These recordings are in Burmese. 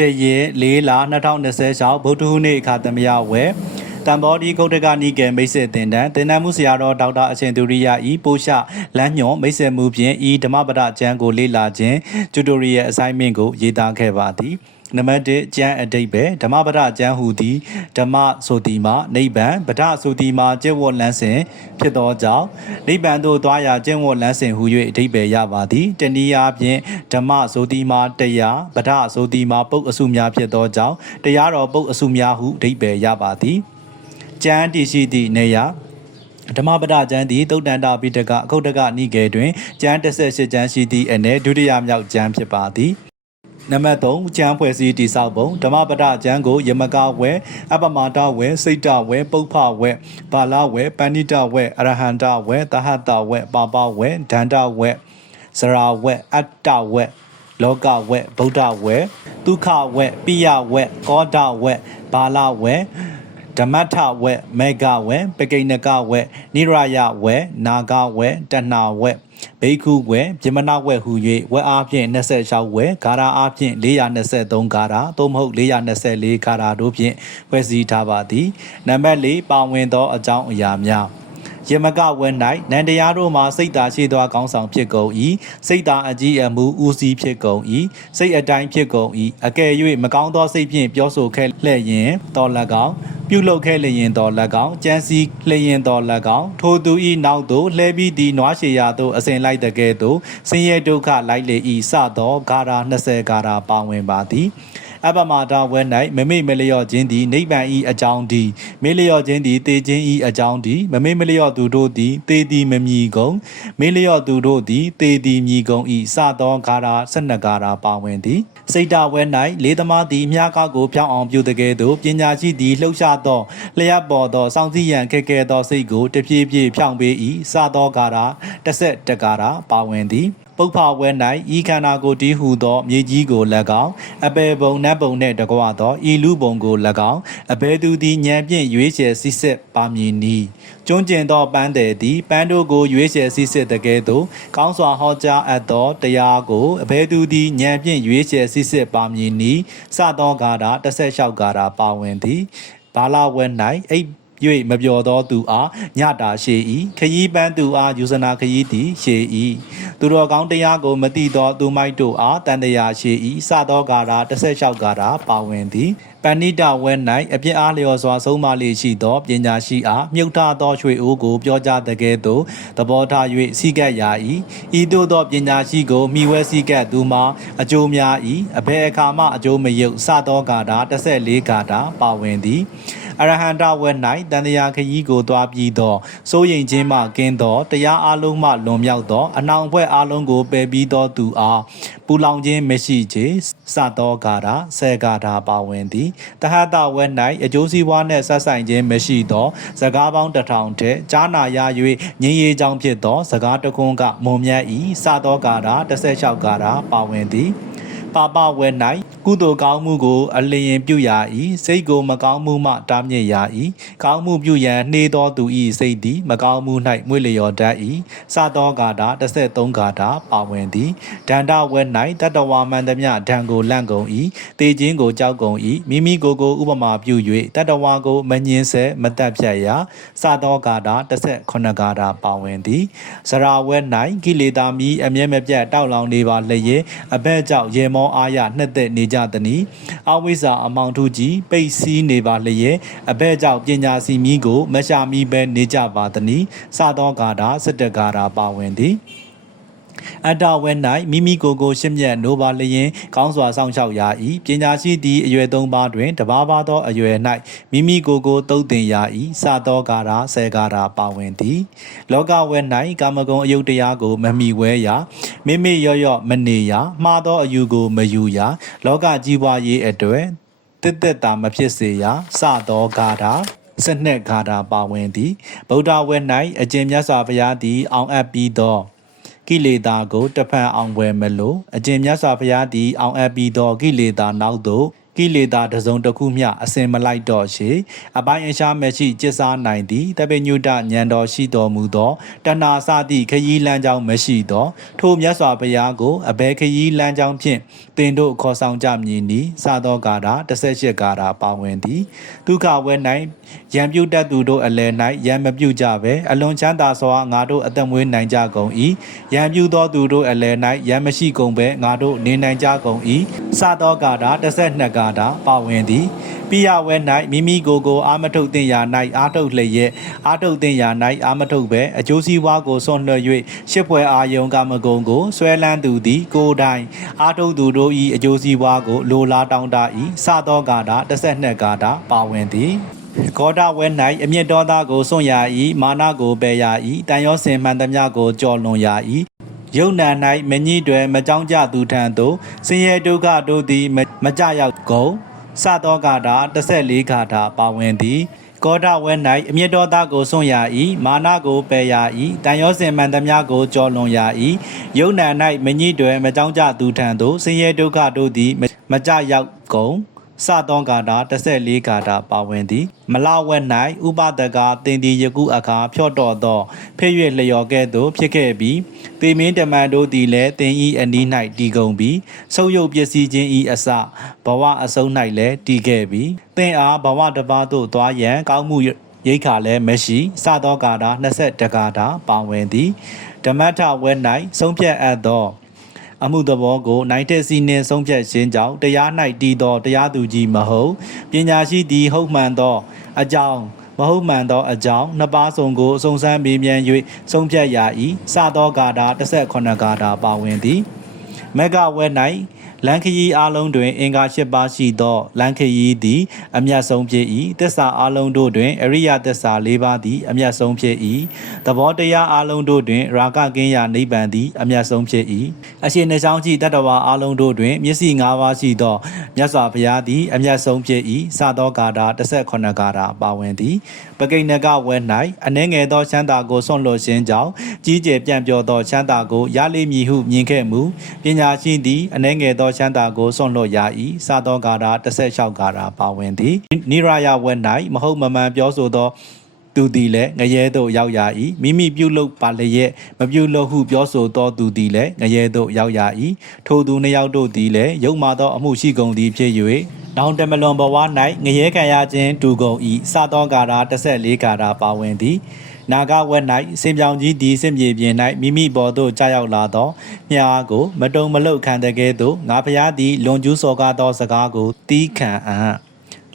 တရေလေးလာ2026ဗုဒ္ဓဟူးနေ့အခါသမယဝဲတံဘောဒီကုတ်တကနီကဲမိတ်ဆက်တင်တန်းမှုဆရာတော်ဒေါက်တာအရှင်သူရိယဤပိုးရှလမ်းညွန်မိတ်ဆက်မှုဖြင့်ဤဓမ္မပဒကျမ်းကိုလေ့လာခြင်းကျူတိုရီယယ်အစိုင်းမင့်ကိုရေးသားခဲ့ပါသည်နံပါတ်1ကျမ်းအတိတ်ပဲဓမ္မပဒကျမ်းဟူသည်ဓမ္မဆိုသည်မှာနိဗ္ဗာန်ပဒဆိုသည်မှာကျင့်ဝတ်လမ်းစဉ်ဖြစ်သောကြောင့်နိဗ္ဗာန်သို့သွားရာကျင့်ဝတ်လမ်းစဉ်ဟူ၍အတိတ်ပဲရပါသည်တနည်းအားဖြင့်ဓမ္မဆိုသည်မှာတရားပဒဆိုသည်မှာပုတ်အစုများဖြစ်သောကြောင့်တရားတော်ပုတ်အစုများဟုအတိတ်ပဲရပါသည်ကျမ်းတည်ရှိသည့်နေရာဓမ္မပဒကျမ်းသည်သုတ်တန္တပိဋကအခုတ်တကနိကေတွင်ကျမ်း18ကျမ်းရှိသည့်အနေဒုတိယမြောက်ကျမ်းဖြစ်ပါသည်နံပါတ်3ကျမ်းဖွဲ့စည်းတိဆောက်ပုံဓမ္မပဒကျမ်းကိုယမကဝဲအပမာတဝဲစိတ်တဝဲပုပ္ဖဝဲဘာလဝဲပဏိတဝဲအရဟန္တဝဲသဟတဝဲပါပဝဲဒန္တဝဲစရာဝဲအတ္တဝဲလောကဝဲဗုဒ္ဓဝဲဒုက္ခဝဲပိယဝဲကောဒဝဲဘာလဝဲဓမ္မထဝဲမေဃဝဲပကိဏကဝဲနိရယဝဲနာဂဝဲတဏဝဲဘိက္ခုဝဲပြမနာဝဲဟူ၍ဝဲအားဖြင့်26ဝဲဂါရာအားဖြင့်423ဂါရာသို့မဟုတ်424ဂါရာတို့ဖြင့်ဖွဲ့စည်းထားပါသည်နံပါတ်4ပါဝင်သောအကြောင်းအရာများယမကဝဲ၌နန္တရားတို့မှာစိတ်သာရှိသောကောင်းဆောင်ဖြစ်ကုန်၏စိတ်သာအကြည်အမှုဦးစီးဖြစ်ကုန်၏စိတ်အတိုင်းဖြစ်ကုန်၏အကယ်၍မကောင်းသောစိတ်ဖြင့်ပြောဆိုခဲ့လျက်ရင်တော်၎င်းပြုလုပ်ခဲ့လျင်တော်၎င်းကြံစည်လျင်တော်၎င်းထိုသူ၏နောက်သို့လှဲပြီးသည်နွားရှည်ရာသို့အစဉ်လိုက်တကဲ့သို့ဆင်းရဲဒုက္ခလိုက်လေ၏စသောဂါရာ20ဂါရာပါဝင်ပါသည်အပမာဒဝဲ၌မမေ့မလျော့ခြင်းသည်နိဗ္ဗာန်၏အကြောင်းတည်းမေ့လျော့ခြင်းသည်တေခြင်း၏အကြောင်းတည်းမမေ့မလျော့သူတို့သည်တေသည်မမြည်ကုန်မေ့လျော့သူတို့သည်တေသည်မြည်ကုန်၏စသောဂါရာ12ဂါရာပါဝင်သည်စိတ်တဝဲ၌လေးသမားသည်မြားကောက်ကိုဖြောင်းအောင်ပြုတကဲ့သို့ပညာရှိသည်လှုပ်ရှားသောလျှပ်ပေါ်သောစောင့်စည်းရန်ခက်ခဲသောစိတ်ကိုတဖြည်းဖြည်းဖြောင်းပေး၏စသောဂါရာ11ဂါရာပါဝင်သည်ပုပ္ဖဝဲ၌ဤခန္ဓာကိုယ်တည်ဟူသောမြေကြီးကို၎င်းအပေပုံနတ်ပုံနှင့်တကွသောဤလူပုံကို၎င်းအဘယ်သူသည်ဉာဏ်ဖြင့်ရွေးချယ်စစ်စစ်ပါမည်နီကျွန်းကျင်သောပန်းတယ်သည်ပန်းတို့ကိုရွေးချယ်စစ်စစ်တကဲ့သို့ကောင်းစွာဟောကြားအပ်သောတရားကိုအဘယ်သူသည်ဉာဏ်ဖြင့်ရွေးချယ်စစ်စစ်ပါမည်နီစသောဂါရာ16ဂါရာပါဝင်သည်ဘာလဝဲ၌အိပ်၍မပြောသောသူအားညတာရှေ၏ခยีပန်းသူအားယူဇနာခยีသည်ရှေ၏သူတော်ကောင်းတရားကိုမသိသောသူမိုက်တို့အားတန်တရားရှေ၏စသောဂါရာ16ဂါရာပါဝင်သည်ပဏိတဝဲ၌အပြစ်အားလျော်စွာဆုံးမလေးရှိသောပညာရှိအားမြုပ်ထသောရွှေအိုးကိုပြောကြားတကဲ့သို့သဘောထား၍စီကပ်ရာ၏ဤသို့သောပညာရှိကိုမိဝဲစီကပ်သူမှာအကျိုးများ၏အဘယ်အခါမှအကျိုးမယုတ်စသောဂါရာ14ဂါရာပါဝင်သည်အရဟန္တဝဲ၌တန်တရားခရီးကိုသွားပြီးသောစိုးရိမ်ခြင်းမှကင်းသောတရားအလုံးမှလွန်မြောက်သောအနှောင်အဖွဲ့အလုံးကိုပယ်ပြီးသောသူအားပူလောင်ခြင်းမရှိချေစသောဂါရာ10ဂါရာပါဝင်သည်တဟတဝဲ၌အကျိုးစီးပွားနှင့်ဆက်ဆိုင်ခြင်းမရှိသောစကားပေါင်း1000ထက်ကြားနာရ၍ငြင်းရေးကြောင်းဖြစ်သောစကားတခွန်းကမွန်မြတ်၏စသောဂါရာ16ဂါရာပါဝင်သည်ပါပဝဲ၌ကုသိုလ်ကောင်းမှုကိုအလျင်ပြုရာ၏စိတ်ကိုမကောင်းမှုမှတားမြစ်ရာ၏ကောင်းမှုပြုရန်နှေးသောသူ၏စိတ်သည်မကောင်းမှု၌မွေ့လျော်တတ်၏စသောဂါရာ13ဂါရာပါဝင်သည်ဒန္တဝဲ၌တတဝါမှန်သမျှဒံကိုလန့်ကုန်၏တေခြင်းကိုကြောက်ကုန်၏မိမိကိုယ်ကိုဥပမာပြု၍တတဝါကိုမငင်းဆဲမတတ်ဖြတ်ရာစသောဂါရာ18ဂါရာပါဝင်သည်စရာဝဲ၌ကိလေသာမီအမြဲမပြတ်တောက်လောင်နေပါလျက်အဘက်ကြောင့်ရေမောအားရနှစ်သက်နေကြသည်အဝိဇ္ဇာအမောင်ထုကြီးပိတ်စည်းနေပါလျက်အဘဲကြောင့်ပညာစီမီးကိုမရှာမီပဲနေကြပါသည်စသောဂါရာ17ဂါရာပါဝင်သည်အတ္တဝဲ၌မိမိကိုယ်ကိုရှင်းမြတ်နိုးပါလျင်ကောင်းစွာဆောင်ရှောက်ရာ၏ပညာရှိသည့်အရွယ်3ပါးတွင်တပါးပါးသောအရွယ်၌မိမိကိုယ်ကိုသုတ်သင်ရာ၏စသောဂါရာ10ဂါရာပါဝင်သည်လောကဝဲ၌ကာမဂုဏ်အယုတ်တရားကိုမမိဝဲရာမိမိရော့မနေရာမှားသောအယူကိုမယူရာလောကကြီးပွားရေးအတွက်တစ်သက်တာမဖြစ်စေရာစသောဂါရာ12ဂါရာပါဝင်သည်ဗုဒ္ဓဝဲ၌အကျင့်မြတ်စွာဘုရားသည်အောင်အပ်ပြီးသောကိလေသာကိုတဖန်အောင်ဝယ်မလို့အကျင့်မြတ်စွာဘုရားသည်အောင်အပ်ပြီးသောကိလေသာနောက်သို့ကိ ကိလေသာတစုံတစ်ခုမျှအစင်မလိုက်တော့ရှိအပိုင်းအရှားမရှိကျစ္စားနိုင်သည်တပိညုတဉာဏ်တော်ရှိတော်မူသောတဏှာစသည့်ခရီးလမ်းကြောင်းမရှိသောထိုမြတ်စွာဘုရားကိုအဘယ်ခရီးလမ်းကြောင်းဖြင့်တင်တို့ခေါ်ဆောင်ကြမည်နီစသောကာတာ18ကာတာပါဝင်သည်ဒုက္ခဝဲ၌ရံပြုတ်တတ်သူတို့အလယ်၌ရံမပြုတ်ကြပဲအလွန်ချမ်းသာစွာငါတို့အသက်မွေးနိုင်ကြကုန်၏ရံပြုတ်သောသူတို့အလယ်၌ရံမရှိကုန်ပဲငါတို့နေနိုင်ကြကုန်၏စသောကာတာ12ကာတာပါဝင်သည်ပိယဝဲ၌မိမိကိုယ်ကိုအာမထုတ်တင်ရာ၌အာထုတ်လျက်အာထုတ်တင်ရာ၌အာမထုတ်ပဲအကျိုးစီးပွားကိုဆွန့်လွှတ်၍ရှစ်ပွဲအာယုံကာမဂုဏ်ကိုဆွဲလန်းသူသည်ကိုယ်တိုင်အာထုတ်သူတို့၏အကျိုးစီးပွားကိုလိုလားတောင်းတ၏စသောကာတာ12ကာတာပါဝင်သည်ဂေါတဝဲ၌အမျက်တော်သားကိုစွန့်ရ၏မာနကိုပယ်ရ၏တန်ရောစင်မှန်သမျှကိုကြော်လွန်ရ၏ယုံနာ၌မညှိတွယ်မကြောင်းကြသူထံသို့ဆင်းရဲဒုက္ခတို့သည်မကြရောက်ကုန်စသောကာတာ14ကာတာပါဝင်သည်ကောဒဝဲ၌အမျက်တော်သားကိုစွန့်ရ၏မာနကိုပယ်ရ၏တန်ရောစင်မှန်သမျှကိုကြော်လွန်ရ၏ယုံနာ၌မညှိတွယ်မကြောင်းကြသူထံသို့ဆင်းရဲဒုက္ခတို့သည်မကြရောက်ကုန်စသောကာတာ14ကာတာပါဝင်သည်မလဝဲ၌ဥပဒကတင်ဒီယခုအခါဖြော့တော်သောဖေ့၍လျော်ကဲ့သို့ဖြစ်ခဲ့ပြီးတေမင်းတမန်တို့သည်လည်းတင်ဤအနီး၌တည်ကုန်ပြီးဆုပ်ယုပ်ပစ္စည်းခြင်းဤအစဘဝအဆုံး၌လည်းတည်ခဲ့ပြီးသင်အားဘဝတစ်ပါးသို့သွားရန်ကောင်းမှုရိတ်ခါလည်းမရှိစသောကာတာ21ကာတာပါဝင်သည်ဓမ္မထဝဲ၌ဆုံးဖြတ်အပ်သောအမှုသဘောကိုနိုင်တဲ့စီနှင့်ဆုံးဖြတ်ခြင်းကြောင့်တရား၌တည်သောတရားသူကြီးမဟုတ်ပညာရှိသည်ဟုတ်မှန်သောအကြောင်းမဟုတ်မှန်သောအကြောင်းနှစ်ပါးစုံကိုစုံစမ်းမေးမြန်း၍ဆုံးဖြတ်ရ၏စသောကာတာ18ကာတာပါဝင်သည်မဂဝဲ၌လန်ခရီးအလုံးတွင်အင်္ဂါ8ပါးရှိသောလန်ခရီးသည်အမြတ်ဆုံးဖြစ်၏သစ္စာအလုံးတို့တွင်အရိယသစ္စာ4ပါးသည်အမြတ်ဆုံးဖြစ်၏သဘောတရားအလုံးတို့တွင်ရာဂကင်းရာနိဗ္ဗာန်သည်အမြတ်ဆုံးဖြစ်၏အရှင်နှချောင်းကြည့်တတ္တဝါအလုံးတို့တွင်မျက်စိ5ပါးရှိသောမြတ်စွာဘုရားသည်အမြတ်ဆုံးဖြစ်၏စသောကာတာ18ကာတာပါဝင်သည်ပကိဏကဝဲ၌အနှဲငယ်သောချမ်းသာကိုဆွန့်လွတ်ခြင်းကြောင့်ကြီးကျယ်ပြန့်ပြောသောချမ်းသာကိုရလိမည်ဟုမြင်ခဲ့မူပညာရှိသည်အနှဲငယ်သောချမ်းသာကိုစွန့်လွတ်ရ၏စသောကာတာ16ကာတာပါဝင်သည်နိရယဝဲ၌မဟုတ်မမှန်ပြောဆိုသောသူသည်လည်းငရဲသို့ရောက်ရ၏မိမိပြုလုပ်ပါလျက်မပြုလုပ်ဟုပြောဆိုသောသူသည်လည်းငရဲသို့ရောက်ရ၏ထိုသူနှစ်ယောက်တို့သည်လည်းယုံမာသောအမှုရှိကုန်သည်ဖြစ်၍နောင်တမလွန်ဘဝ၌ငရဲခံရခြင်းတူကုန်၏စသောကာတာ14ကာတာပါဝင်သည်နာဂဝက်၌စင်ပြောင်ကြီးသည်စစ်မြေပြင်၌မိမိပေါ်သို့ကြာရောက်လာသောမြားကိုမတုံမလုတ်ခံတဲ့ကဲ့သို့ငါဖျားသည်လွန်ကျူးစော်ကားသောစကားကိုတီးခံအံ့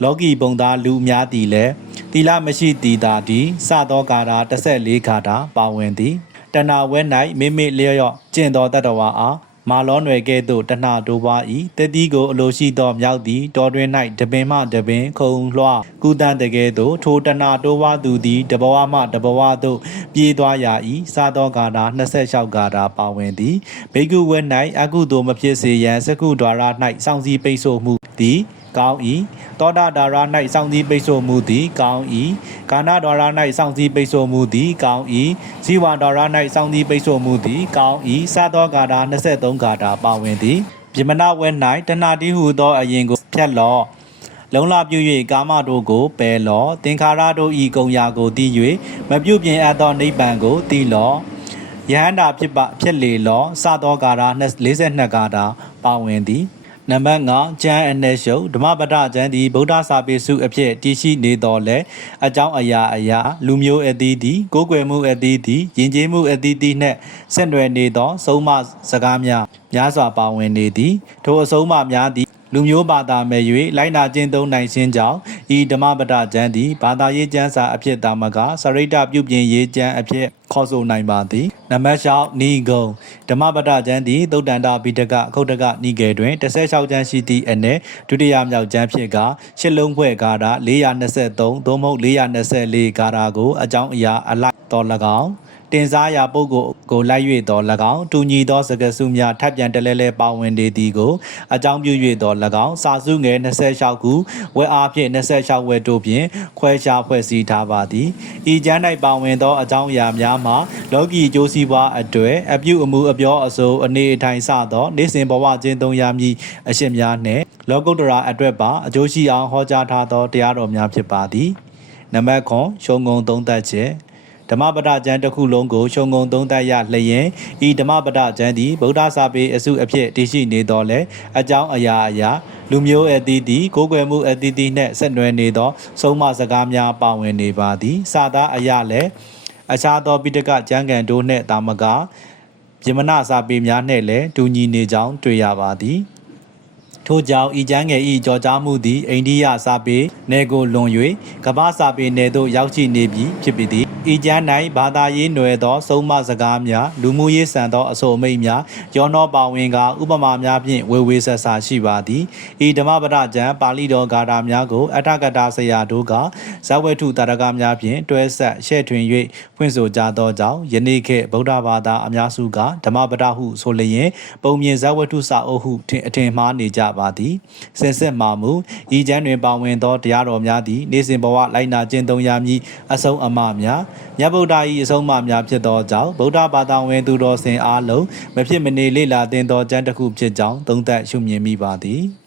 လောကီပုံသားလူများသည်လည်းသီလမရှိသည်သာသည်စသောကာတာ14ကာတာပါဝင်သည်တဏဝဲ၌မိမိလျော့ကျင့်သောတတ္တဝါအားမာလောနွယ်ကဲ့သို့တဏှာတိုးပွား၏တတိကိုအလိုရှိသောမြောက်သည်တော်တွင်၌တပင်မှတပင်ခုံလွှားကုသတကဲ့သို့ထိုတဏှာတိုးပွားသူသည်တဘဝမှတဘဝသို့ပြေးသွားရ၏စသောကာတာ26ကာတာပါဝင်သည်ဘေကုဝဲ၌အကုသိုလ်မဖြစ်စေရန်စကုဒွါရ၌စောင့်စည်းပိတ်ဆို့မှုသည်ကောင်း၏သောတာဒါရ၌စောင့်စည်းပိတ်ဆို့မှုသည်ကောင်း၏ကာဏဒါရ၌စောင့်စည်းပိတ်ဆို့မှုသည်ကောင်း၏ဇီဝဒါရ၌စောင့်စည်းပိတ်ဆို့မှုသည်ကောင်း၏စသောကာတာ23ကာတာပါဝင်သည်ပြမနာဝဲ၌တဏှာတိဟုသောအရင်ကိုဖြတ်လော့လုံလပြု၍ကာမတို့ကိုပယ်လော့သင်္ခါရတို့ဤကုံရာကိုတည်၍မပြုတ်ပြင်အပ်သောနိဗ္ဗာန်ကိုတည်လော့ယဟန္တာဖြစ်လေလော့စသောကာတာ42ကာတာပါဝင်သည်နံပါတ်5ကျမ်းအနှဲ့ရှုပ်ဓမ္မပဒကျမ်းသည်ဗုဒ္ဓစာပေစုအဖြစ်တည်ရှိနေတော်လဲအကြောင်းအရာလူမျိုးအသီးသည်ကိုးကွယ်မှုအသီးသည်ယဉ်ကျေးမှုအသီးသည်နှင့်ဆက်နွယ်နေသောဆုံးမစကားများစွာပါဝင်နေသည်ထိုအဆုံးအမများသည်လူမျိုးဘာသာမဲ့၍လိုက်နာကျင့်သုံးနိုင်ခြင်းကြောင့်ဤဓမ္မပဒကျမ်းသည်ဘာသာရေးကျမ်းစာအဖြစ်သာမကစရိတ္တပြုပြင်ရေးကျမ်းအဖြစ်ခေါ်ဆိုနိုင်ပါသည်နံပါတ်6နီဂုံဓမ္မပဒကျမ်းသည်သုတ်တန္တပိဋကအခုတ်တကနိကေတွင်16ကျမ်းရှိသည့်အနက်ဒုတိယမြောက်ကျမ်းဖြစ်ကရှစ်လုံးဖွဲ့ကာတာ423သို့မဟုတ်424ကာတာကိုအကြောင်းအရာအလိုက်တော်၎င်းတင်စားရာပုဂ္ဂိုလ်ကိုလိုက်၍တော်၎င်းတူညီသောစကားစုများထပ်ပြန်တလဲလဲပါဝင်နေသည်ကိုအကြောင်းပြု၍တော်၎င်းစာစုငယ်26ခုဝဲအားဖြင့်26ဝဲတို့ဖြင့်ခွဲခြားဖွဲ့စည်းထားပါသည်ဤကျမ်း၌ပါဝင်သောအကြောင်းအရာများမှာလောကီအကျိုးစီးပွားအတွေ့အပြုအမူအပြောအစိုးအနေအထိုင်စသောနေ့စဉ်ဘဝကျင့်သုံးရမည်အရှင်းများနှင့် လောကုတ္တရာအတွက်ပါအကျိုးရှိအောင်ဟောကြားထားသောတရားတော်များဖြစ်ပါသည်နံပါတ်9ရှုံငုံသုံးသက်ချက်ဓမ္မပဒကျမ်းတစ်ခုလုံးကိုရှုံငုံသုံးသက်ရလျင်ဤဓမ္မပဒကျမ်းသည်ဗုဒ္ဓစာပေအစုအဖြစ်တည်ရှိနေတော်လဲအကြောင်းအရာလူမျိုးအသီးသီးကိုယ်ွယ်မှုအသီးသီးနှင့်ဆက်နွယ်နေသောဆုံးမစကားများပါဝင်နေပါသည်စာသားအရာလည်းအခြားသောပိဋကကျမ်းဂန်တို့နှင့်တာမကပြမနာစာပေများနှင့်လည်းတူညီနေကြောင်းတွေ့ရပါသည်ထို့ကြောင့်ဤကျမ်းငယ်ဤကြော်ကြားမှုသည်အိန္ဒိယစာပေနယ်ကိုလွန်၍ကမ္ဘာစာပေနယ်သို့ရောက်ရှိနေပြီဖြစ်ပေသည်ဤကျမ်း၌ဘာသာရေးနွယ်သောဆုံးမစကားများလူမှုရေးဆန်သောအဆိုအမိန့်များရောနှောပါဝင်ကဥပမာများဖြင့်ဝေဝေဆက်ဆာရှိပါသည်ဤဓမ္မပဒကျမ်းပါဠိတော်ဂါထာများကိုအထကတာဆရာတို့ကဇဝတ္ထုတာရကများဖြင့်တွဲဆက်ရှဲ့ထွင်၍ဖွင့်ဆိုကြသောကြောင့်ယနေ့ခေတ်ဗုဒ္ဓဘာသာအများစုကဓမ္မပဒဟုဆိုလျင်ပုံမြင်ဇဝတ္ထုစာအုပ်ဟုအထင်မှားနေကြပါသည်စင်စစ်မှာမူဤကျမ်းတွင်ပါဝင်သောတရားတော်များသည်နေ့စဉ်ဘဝလိုက်နာကျင့်သုံးရမည်အဆုံးအမများမြတ်ဗုဒ္ဓ၏အဆုံးအမများဖြစ်သောကြောင့်ဗုဒ္ဓဘာသာဝင်သူတော်စင်အားလုံးမဖြစ်မနေလေ့လာသင်သောကျမ်းတစ်ခုဖြစ်ကြောင်းသုံးသပ်ရှုမြင်မိပါသည်